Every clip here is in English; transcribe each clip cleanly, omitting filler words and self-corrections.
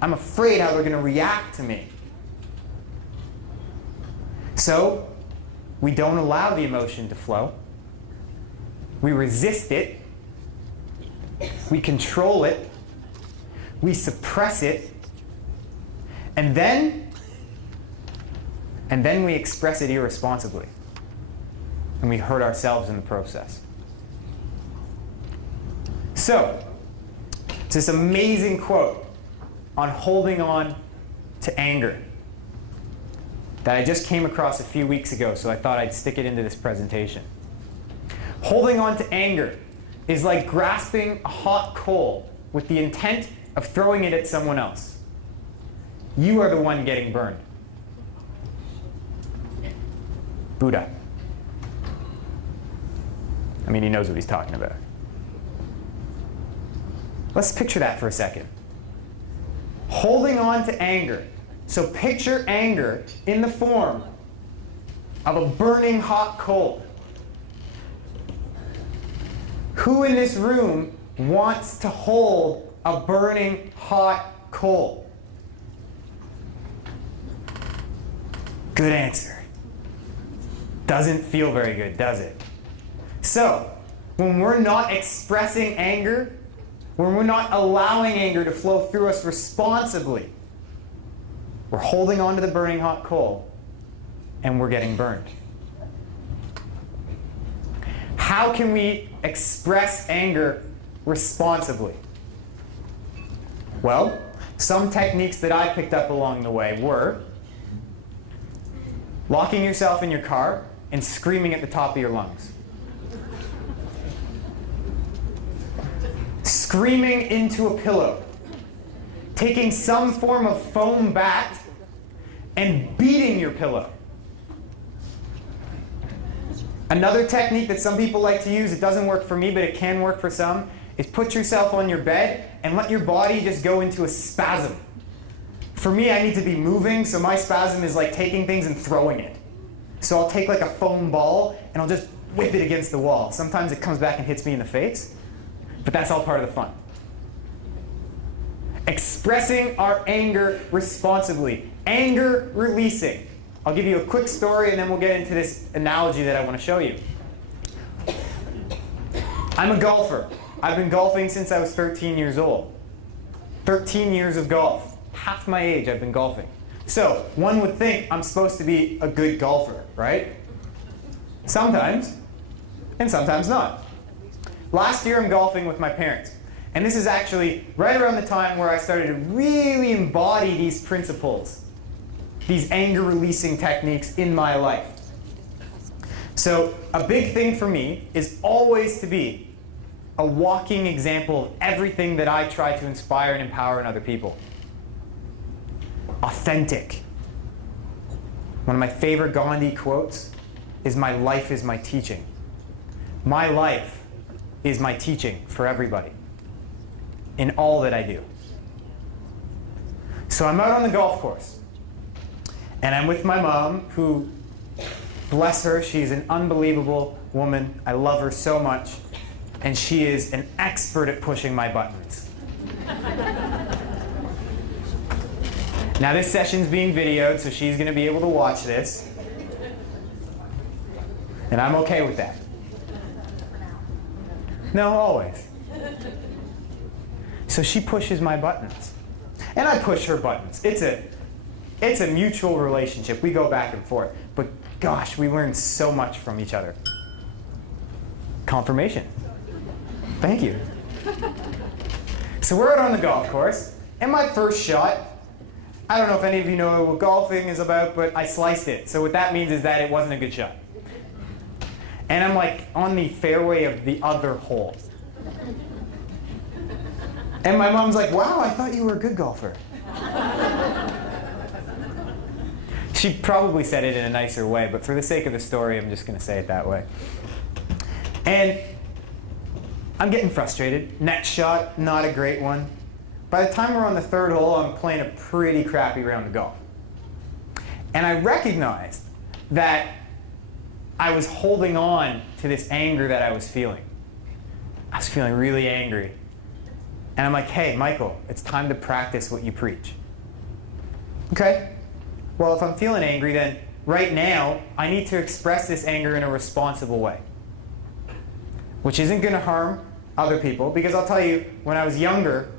I'm afraid how they're going to react to me. So we don't allow the emotion to flow. We resist it. We control it. We suppress it. And then we express it irresponsibly. And we hurt ourselves in the process. So, it's this amazing quote on holding on to anger that I just came across a few weeks ago, so I thought I'd stick it into this presentation. Holding on to anger is like grasping a hot coal with the intent of throwing it at someone else. You are the one getting burned. Buddha. I mean, he knows what he's talking about. Let's picture that for a second. Holding on to anger. So picture anger in the form of a burning hot coal. Who in this room wants to hold a burning hot coal? Good answer. Doesn't feel very good, does it? So, when we're not expressing anger, when we're not allowing anger to flow through us responsibly, we're holding on to the burning hot coal, and we're getting burned. How can we express anger responsibly? Well, some techniques that I picked up along the way were locking yourself in your car and screaming at the top of your lungs. Screaming into a pillow. Taking some form of foam bat and beating your pillow. Another technique that some people like to use, it doesn't work for me, but it can work for some, is put yourself on your bed and let your body just go into a spasm. For me, I need to be moving, so my spasm is like taking things and throwing it. So I'll take like a foam ball and I'll just whip it against the wall. Sometimes it comes back and hits me in the face, but that's all part of the fun. Expressing our anger responsibly. Anger releasing. I'll give you a quick story and then we'll get into this analogy that I want to show you. I'm a golfer. I've been golfing since I was 13 years old. 13 years of golf. Half my age I've been golfing. So one would think I'm supposed to be a good golfer, right? Sometimes, and sometimes not. Last year I'm golfing with my parents. And this is actually right around the time where I started to really embody these principles, these anger-releasing techniques in my life. So a big thing for me is always to be a walking example of everything that I try to inspire and empower in other people. Authentic. One of my favorite Gandhi quotes is, "My life is my teaching." My life is my teaching for everybody in all that I do. So I'm out on the golf course, and I'm with my mom, who, bless her, she's an unbelievable woman. I love her so much, and she is an expert at pushing my buttons. Now this session's being videoed, so she's going to be able to watch this, and I'm okay with that. No, always. So she pushes my buttons, and I push her buttons. It's a mutual relationship. We go back and forth. But gosh, we learn so much from each other. Confirmation. Thank you. So we're out on the golf course, and my first shot, I don't know if any of you know what golfing is about, but I sliced it. So what that means is that it wasn't a good shot. And I'm like on the fairway of the other hole. And my mom's like, "Wow, I thought you were a good golfer." She probably said it in a nicer way, but for the sake of the story, I'm just going to say it that way. And I'm getting frustrated. Next shot, not a great one. By the time we're on the third hole, I'm playing a pretty crappy round of golf. And I recognized that I was holding on to this anger that I was feeling. I was feeling really angry. And I'm like, hey, Michael, it's time to practice what you preach. Okay. Well, if I'm feeling angry, then right now, I need to express this anger in a responsible way, which isn't going to harm other people. Because I'll tell you, when I was younger,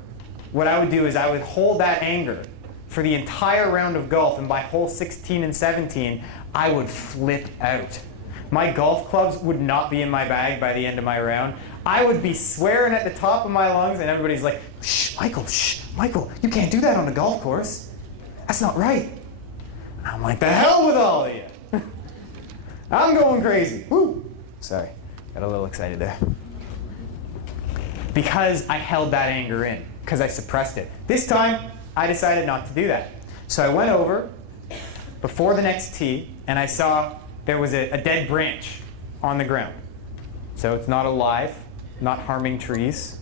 what I would do is I would hold that anger for the entire round of golf, and by hole 16 and 17, I would flip out. My golf clubs would not be in my bag by the end of my round. I would be swearing at the top of my lungs, and everybody's like, shh, Michael, you can't do that on a golf course. That's not right. I'm like, the hell with all of you. I'm going crazy. Woo. Sorry, got a little excited there. Because I held that anger in, because I suppressed it. This time, I decided not to do that. So I went over before the next tee, and I saw there was a dead branch on the ground. So it's not alive, not harming trees,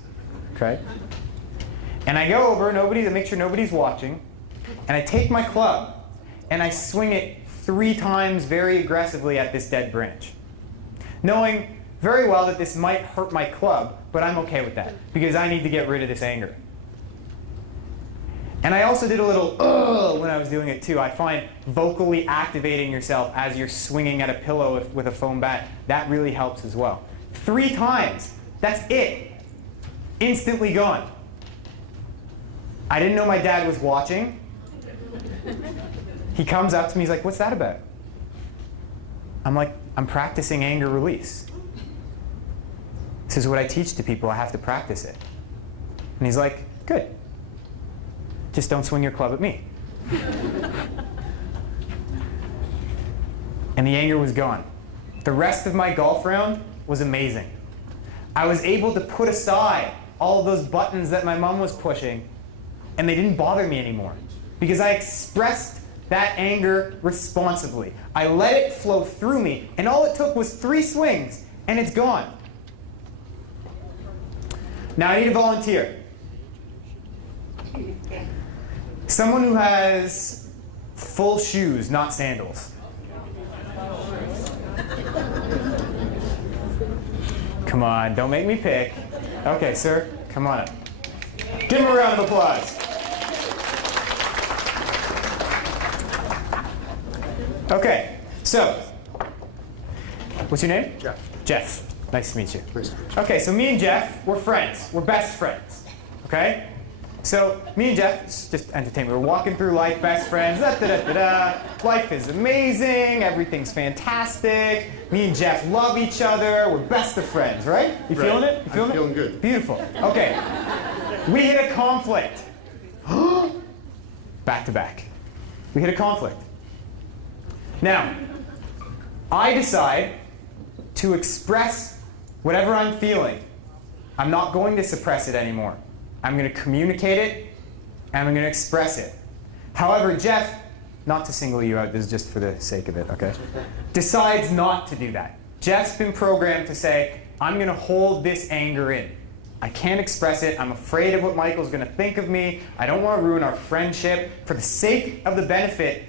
okay? And I go over, to make sure nobody's watching, and I take my club, and I swing it 3 times very aggressively at this dead branch, knowing very well that this might hurt my club, but I'm okay with that, because I need to get rid of this anger. And I also did a little when I was doing it too. I find vocally activating yourself as you're swinging at a pillow with a foam bat, that really helps as well. 3 times, that's it. Instantly gone. I didn't know my dad was watching. He comes up to me, he's like, what's that about? I'm like, I'm practicing anger release. This is what I teach to people, I have to practice it. And he's like, good. Just don't swing your club at me. And the anger was gone. The rest of my golf round was amazing. I was able to put aside all of those buttons that my mom was pushing, and they didn't bother me anymore. Because I expressed that anger responsibly. I let it flow through me, and all it took was 3 swings, and it's gone. Now I need a volunteer. Someone who has full shoes, not sandals. Come on, don't make me pick. Okay, sir, come on up. Give him a round of applause. Okay, so, what's your name? Jeff. Jeff, nice to meet you. Please. Okay, so me and Jeff, we're friends. We're best friends, okay? So me and Jeff, it's just entertainment. We're walking through life, best friends, Life is amazing, everything's fantastic. Me and Jeff love each other. We're best of friends, right? You feeling it? You feeling I'm feeling good. Beautiful. Okay. We hit a conflict. Back to back. We hit a conflict. Now, I decide to express whatever I'm feeling. I'm not going to suppress it anymore. I'm going to communicate it, and I'm going to express it. However, Jeff, not to single you out, this is just for the sake of it, okay, decides not to do that. Jeff's been programmed to say, I'm going to hold this anger in. I can't express it. I'm afraid of what Michael's going to think of me. I don't want to ruin our friendship. For the sake of the benefit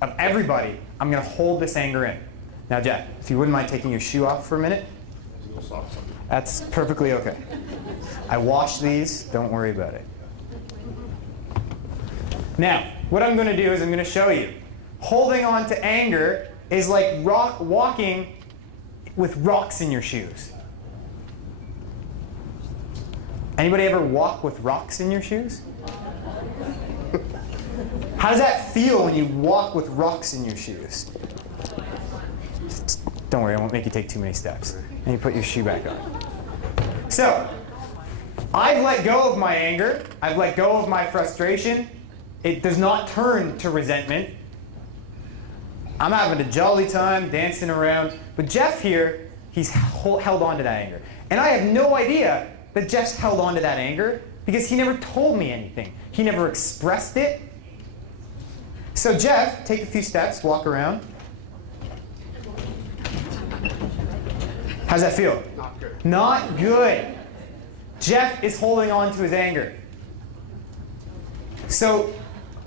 of everybody, I'm going to hold this anger in. Now, Jeff, if you wouldn't mind taking your shoe off for a minute. That's perfectly okay. I washed these, don't worry about it. Now, what I'm going to do is I'm going to show you. Holding on to anger is like walking with rocks in your shoes. Anybody ever walk with rocks in your shoes? How does that feel when you walk with rocks in your shoes? Don't worry, I won't make you take too many steps. And you put your shoe back on. So, I've let go of my anger. I've let go of my frustration. It does not turn to resentment. I'm having a jolly time dancing around. But Jeff here, he's held on to that anger. And I have no idea that Jeff's held on to that anger because he never told me anything. He never expressed it. So Jeff, take a few steps, walk around. How's that feel? Not good. Not good. Jeff is holding on to his anger. So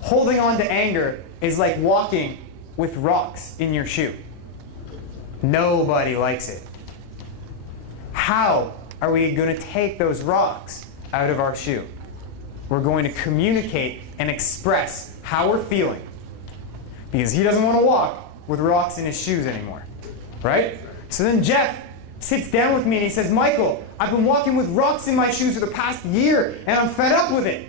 holding on to anger is like walking with rocks in your shoe. Nobody likes it. How are we going to take those rocks out of our shoe? we're going to communicate and express how we're feeling. Because he doesn't want to walk with rocks in his shoes anymore, right? So then Jeff sits down with me and he says, Michael, I've been walking with rocks in my shoes for the past year and I'm fed up with it.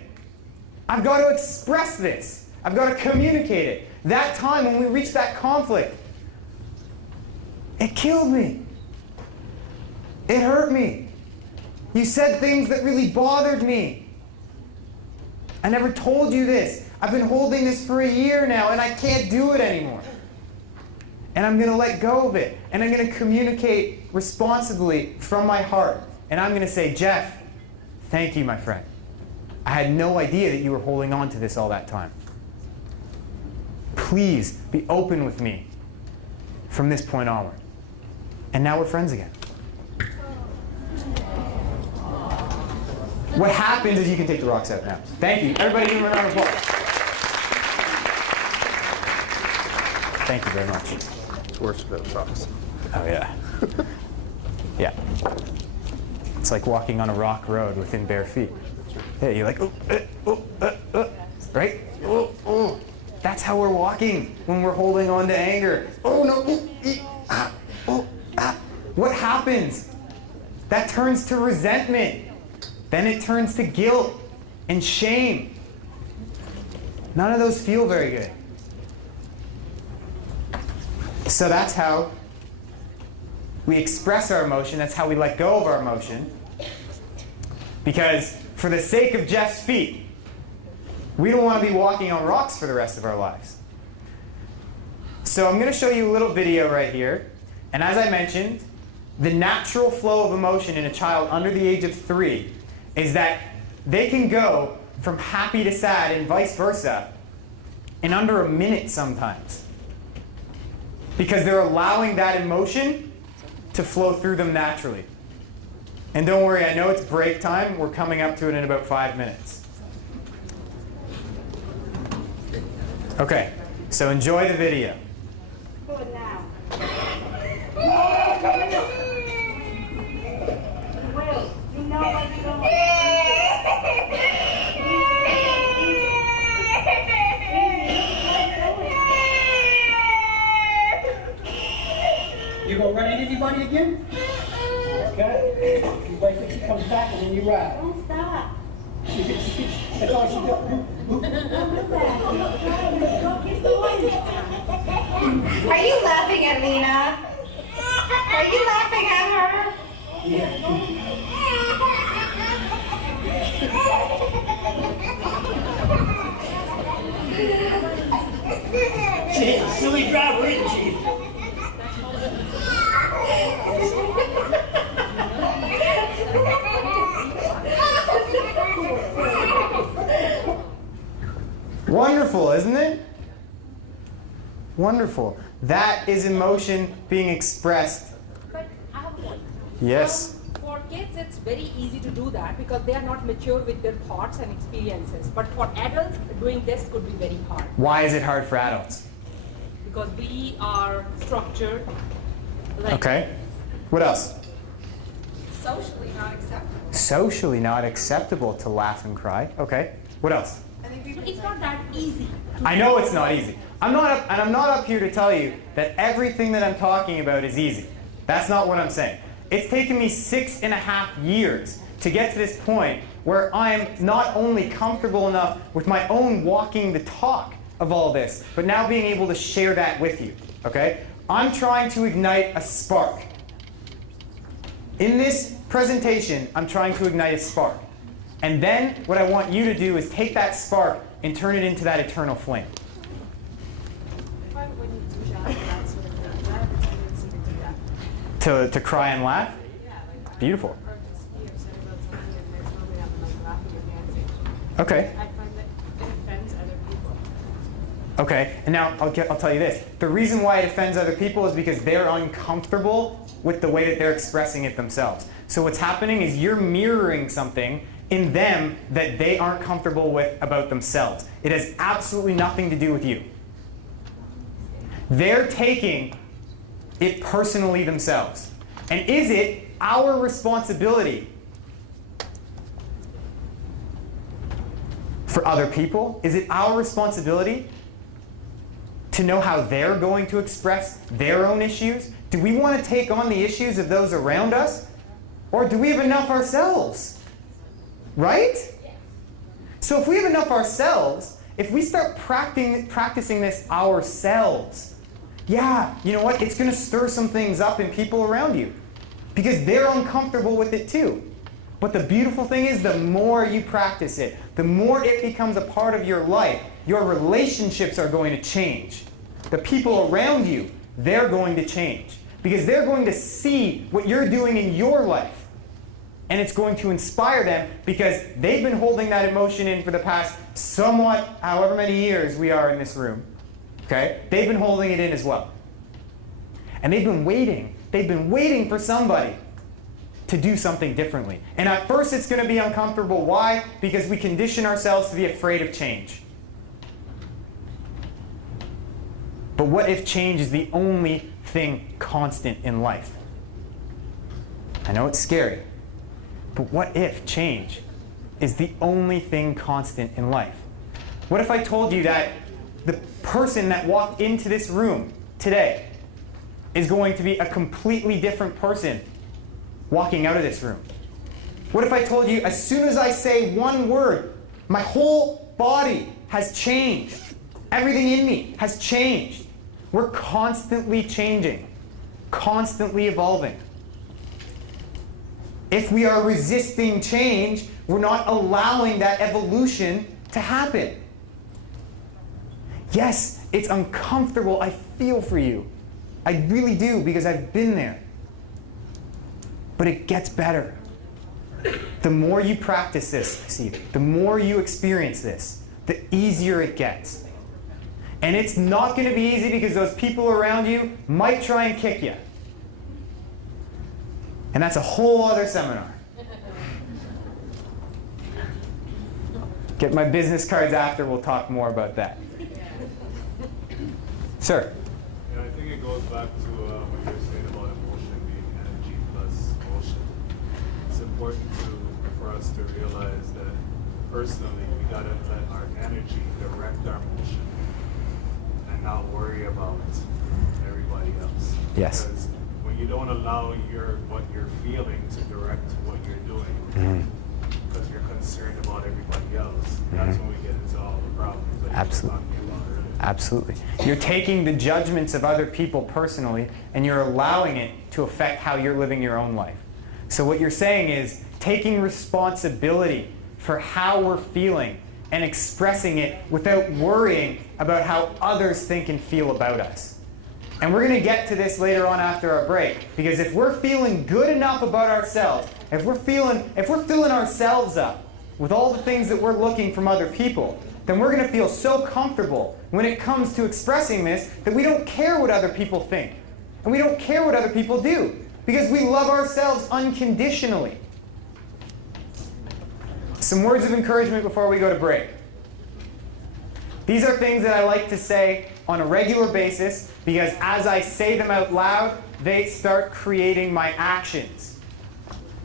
I've got to express this. I've got to communicate it. That time when we reached that conflict, it killed me. It hurt me. You said things that really bothered me. I never told you this. I've been holding this for a year now and I can't do it anymore. And I'm going to let go of it. And I'm going to communicate responsibly from my heart. And I'm going to say, Jeff, thank you, my friend. I had no idea that you were holding on to this all that time. Please be open with me from this point onward. And now we're friends again. What happens is you can take the rocks out now. Thank you. Everybody give him a round of applause. Thank you very much. It's worse without socks. Oh, yeah. Yeah. It's like walking on a rock road within bare feet. Yeah, you're like, right? That's how we're walking when we're holding on to anger. Oh, no. What happens? That turns to resentment. Then it turns to guilt and shame. None of those feel very good. So that's how we express our emotion. That's how we let go of our emotion. Because for the sake of Jeff's feet, we don't want to be walking on rocks for the rest of our lives. So I'm going to show you a little video right here. And as I mentioned, the natural flow of emotion in a child under the age of 3 is that they can go from happy to sad and vice versa in under a minute sometimes. Because they're allowing that emotion to flow through them naturally. And don't worry, I know it's break time. We're coming up to it in about 5 minutes. Okay, so enjoy the video. Good now. Will, you know what you're doing. You gonna run into anybody again? Okay. You wait till she comes back and then you ride. Don't stop. That's all she does. Are you laughing at Lena? Are you laughing at her? She's a silly driver, isn't she? Wonderful, isn't it? Wonderful. That is emotion being expressed. But I have a point. Yes. For kids, it's very easy to do that because they are not mature with their thoughts and experiences. But for adults, doing this could be very hard Why is it hard for adults? because we are structured. Like Okay. What else? Socially not acceptable. Socially not acceptable to laugh and cry. Okay. What else? It's not that easy. I know it's not easy. I'm not up here to tell you that everything that I'm talking about is easy. That's not what I'm saying. It's taken me 6.5 years to get to this point where I'm not only comfortable enough with my own walking the talk of all this, but now being able to share that with you. Okay? I'm trying to ignite a spark. In this presentation, I'm trying to ignite a spark. And then what I want you to do is take that spark and turn it into that eternal flame. Why wouldn't you shout that sort of thing? Why have a tendency to do that? To cry and laugh? Yeah, like Beautiful. or just be upset about something and next moment I'm like laughing or dancing. Okay. I find that it offends other people. Okay. And now I'll tell you this. The reason why it offends other people is because they're uncomfortable with the way that they're expressing it themselves. So what's happening is you're mirroring something in them that they aren't comfortable with about themselves. It has absolutely nothing to do with you. They're taking it personally themselves. And is it our responsibility for other people? Is it our responsibility to know how they're going to express their own issues? Do we want to take on the issues of those around us? Or do we have enough ourselves? Right? So if we have enough ourselves, if we start practicing this ourselves, yeah, you know what? It's going to stir some things up in people around you because they're uncomfortable with it too. But the beautiful thing is, the more you practice it, the more it becomes a part of your life, your relationships are going to change. The people around you, they're going to change because they're going to see what you're doing in your life. And it's going to inspire them because they've been holding that emotion in for the past somewhat, however many years we are in this room. Okay? They've been holding it in as well. And they've been waiting. They've been waiting for somebody to do something differently. And at first it's going to be uncomfortable. Why? Because we condition ourselves to be afraid of change. But what if change is the only thing constant in life? I know it's scary. But what if change is the only thing constant in life? What if I told you that the person that walked into this room today is going to be a completely different person walking out of this room? What if I told you as soon as I say one word, my whole body has changed. Everything in me has changed. We're constantly changing, constantly evolving. If we are resisting change, we're not allowing that evolution to happen. Yes, it's uncomfortable. I feel for you. I really do, because I've been there. But it gets better. The more you practice this, the more you experience this, the easier it gets. And it's not going to be easy because those people around you might try and kick you. And that's a whole other seminar. Get my business cards after, we'll talk more about that. Sir? Yeah, I think it goes back to what you were saying about emotion being energy plus motion. It's important for us to realize that personally we gotta let our energy direct our motion and not worry about everybody else. Yes. Because when you don't allow what you're feeling to direct what you're doing, because you're concerned about everybody else, that's when we get into all the problems that you were talking about earlier. Absolutely. You're taking the judgments of other people personally, and you're allowing it to affect how you're living your own life. So what you're saying is taking responsibility for how we're feeling and expressing it without worrying about how others think and feel about us. And we're going to get to this later on after our break, because if we're feeling good enough about ourselves, if we're filling ourselves up with all the things that we're looking from other people, then we're going to feel so comfortable when it comes to expressing this that we don't care what other people think. And we don't care what other people do, because we love ourselves unconditionally. Some words of encouragement before we go to break. These are things that I like to say on a regular basis, because as I say them out loud, they start creating my actions.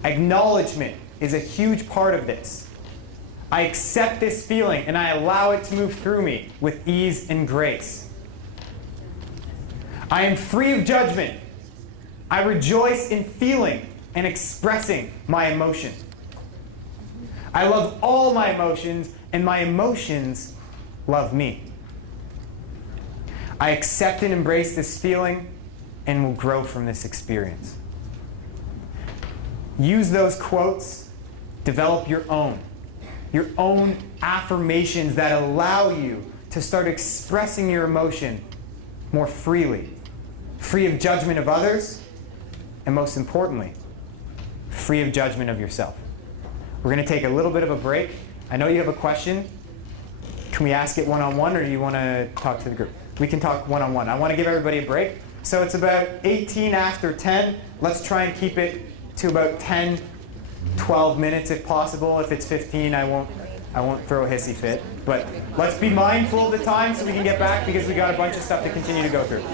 Acknowledgement is a huge part of this. I accept this feeling and I allow it to move through me with ease and grace. I am free of judgment. I rejoice in feeling and expressing my emotion. I love all my emotions, and my emotions love me. I accept and embrace this feeling and will grow from this experience. Use those quotes. Develop your own affirmations that allow you to start expressing your emotion more freely, free of judgment of others, and most importantly, free of judgment of yourself. We're going to take a little bit of a break. I know you have a question. Can we ask it one-on-one, or do you want to talk to the group? We can talk one-on-one. I want to give everybody a break. So it's about 18 after 10. Let's try and keep it to about 10, 12 minutes if possible. If it's 15, I won't throw a hissy fit. But let's be mindful of the time so we can get back, because we got a bunch of stuff to continue to go through.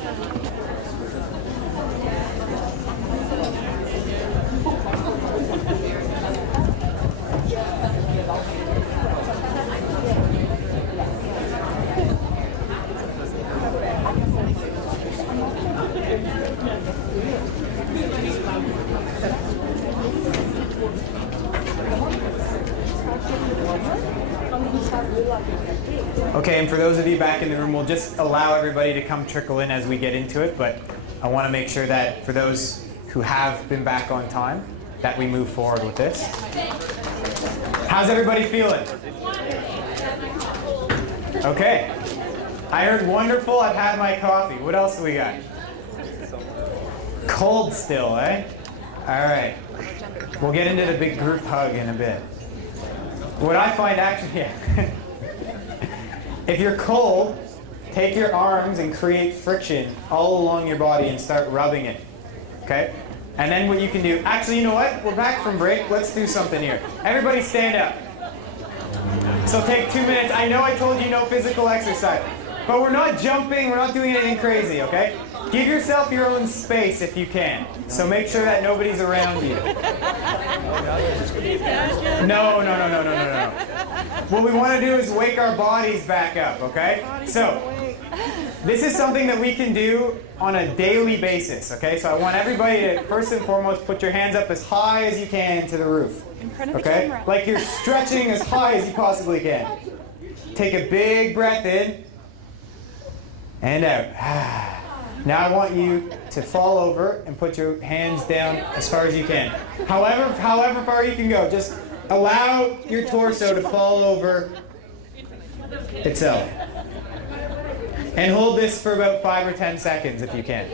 Okay, and for those of you back in the room, we'll just allow everybody to come trickle in as we get into it, but I want to make sure that for those who have been back on time, that we move forward with this. How's everybody feeling? Okay. I heard wonderful, I've had my coffee. What else do we got? Cold still, eh? All right. We'll get into the big group hug in a bit. What I find actually, if you're cold, take your arms and create friction all along your body and start rubbing it, okay? And then what you can do, actually, you know what? We're back from break. Let's do something here. Everybody stand up. So take 2 minutes. I know I told you no physical exercise, but we're not jumping. We're not doing anything crazy, okay? Give yourself your own space if you can. So make sure that nobody's around you. No. What we want to do is wake our bodies back up, okay? So this is something that we can do on a daily basis, okay? So I want everybody to, first and foremost, put your hands up as high as you can to the roof, okay? Like you're stretching as high as you possibly can. Take a big breath in and out. Now I want you to fall over and put your hands down as far as you can. However far you can go, just allow your torso to fall over itself. And hold this for about 5 or 10 seconds if you can.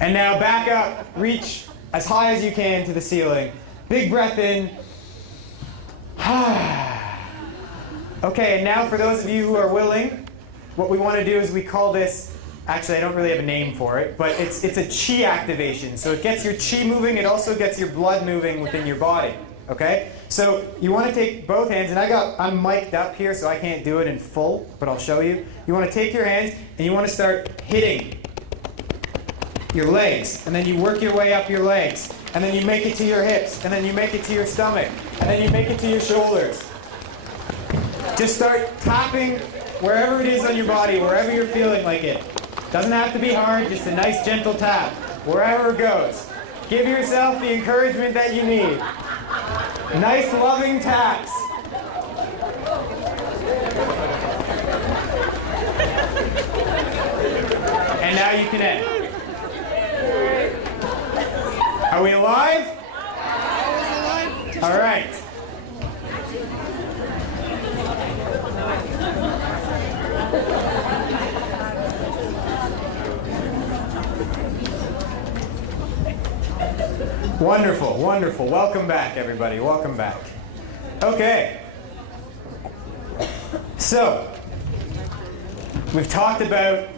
And now back up, reach as high as you can to the ceiling. Big breath in. Okay, and now for those of you who are willing, what we want to do is we call this, actually I don't really have a name for it, but it's a chi activation. So it gets your chi moving, it also gets your blood moving within your body. Okay? So you want to take both hands, and I'm mic'd up here so I can't do it in full, but I'll show you. You want to take your hands and you want to start hitting your legs, and then you work your way up your legs, and then you make it to your hips, and then you make it to your stomach, and then you make it to your shoulders. Just start tapping wherever it is on your body, wherever you're feeling like it. Doesn't have to be hard, just a nice gentle tap, wherever it goes. Give yourself the encouragement that you need. Nice loving taps. And now you can end. Are we alive? All right. Wonderful, wonderful. Welcome back, everybody. Welcome back. Okay. So, we've talked about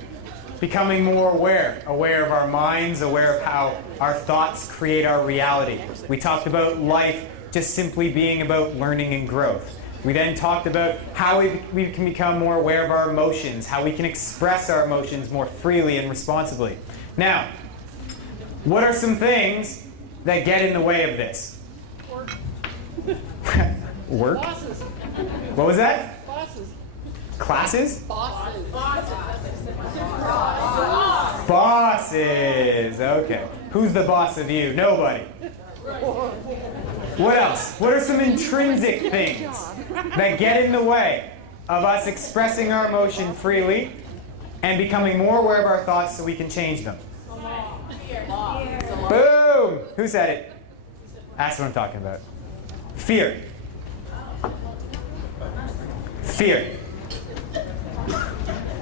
becoming more aware of our minds, aware of how our thoughts create our reality. We talked about life just simply being about learning and growth. We then talked about how we can become more aware of our emotions, how we can express our emotions more freely and responsibly. Now, what are some things that get in the way of this? Work? Bosses. What was that? Bosses. Classes? Bosses. Bosses. Okay. Who's the boss of you? Nobody. What else? What are some intrinsic things that get in the way of us expressing our emotion freely and becoming more aware of our thoughts so we can change them? Boom! Who said it? That's what I'm talking about. Fear. Fear.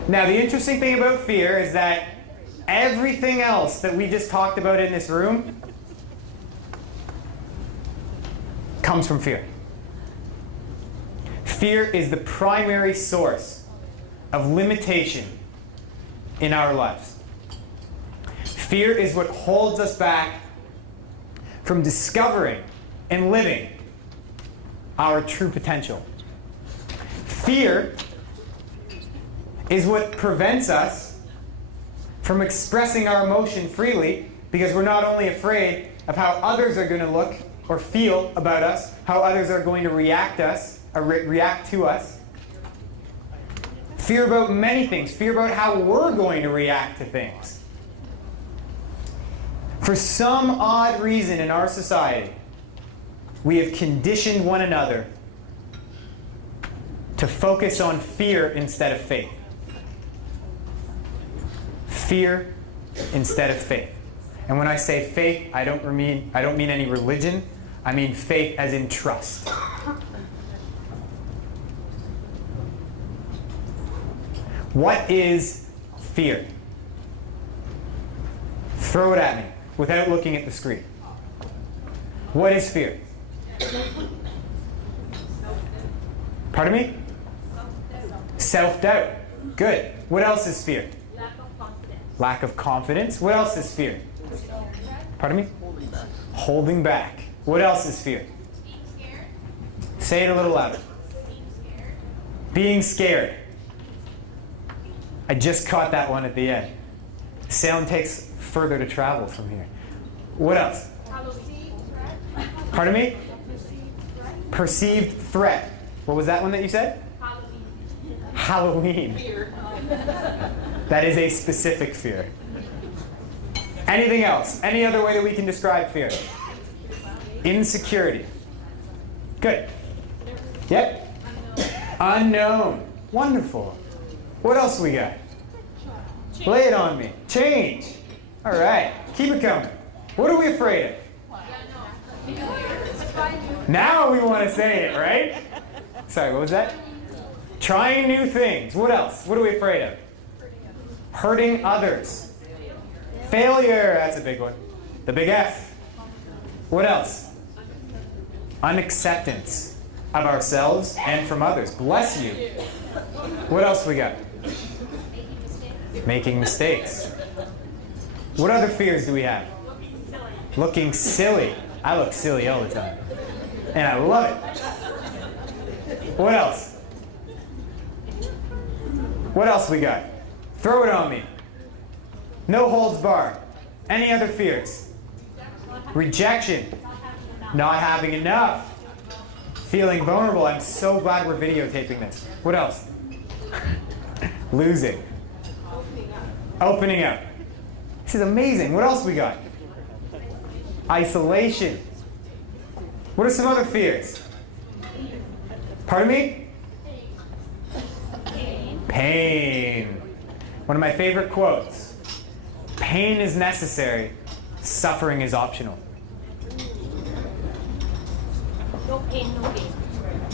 Now, the interesting thing about fear is that everything else that we just talked about in this room comes from fear. Fear is the primary source of limitation in our lives. Fear is what holds us back from discovering and living our true potential. Fear is what prevents us from expressing our emotion freely because we're not only afraid of how others are going to look or feel about us, how others are going to react to us. Fear about many things. Fear about how we're going to react to things. For some odd reason in our society, we have conditioned one another To focus on fear instead of faith. Fear instead of faith. And when I say faith, I don't mean any religion. I mean faith as in trust. What is fear? Throw it at me without looking at the screen. What is fear? Pardon me? Self-doubt. Good. What else is fear? Lack of confidence. Lack of confidence. What else is fear? Pardon me? Holding back. What else is fear? Being scared. Say it a little louder. Being scared. Being scared. I just caught that one at the end. Sound takes further to travel from here. What else? Halloween. Pardon me? Perceived threat. What was that one that you said? Halloween. Fear. That is a specific fear. Anything else? Any other way that we can describe fear? Insecurity. Good. Yep. Unknown. Wonderful. What else we got? Lay it on me. Change. All right. Keep it coming. What are we afraid of? Now we want to say it, right? Sorry, what was that? Trying new things. What else? What are we afraid of? Hurting others. Failure. That's a big one. The big F. What else? Unacceptance of ourselves and from others. Bless you. What else we got? Making mistakes. What other fears do we have? Looking silly. I look silly all the time. And I love it. What else? What else we got? Throw it on me. No holds barred. Any other fears? Rejection. Not having enough. Feeling vulnerable. I'm so glad we're videotaping this. What else? Losing. Opening up. This is amazing. What else we got? Isolation. What are some other fears? Pardon me? Pain. One of my favorite quotes. Pain is necessary. Suffering is optional. No pain, no gain.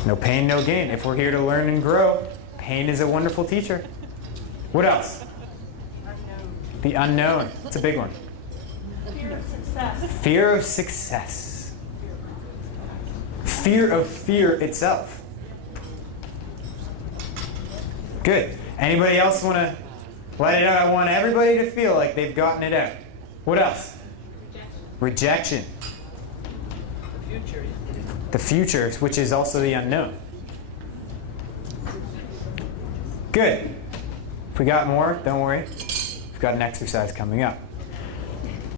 No pain, no gain. If we're here to learn and grow, pain is a wonderful teacher. What else? The unknown. It's a big one. Fear of success. Fear of success. Fear of fear itself. Good. Anybody else want to let it out? I want everybody to feel like they've gotten it out. What else? Rejection. The future, which is also the unknown. Good. If we got more, don't worry. We've got an exercise coming up.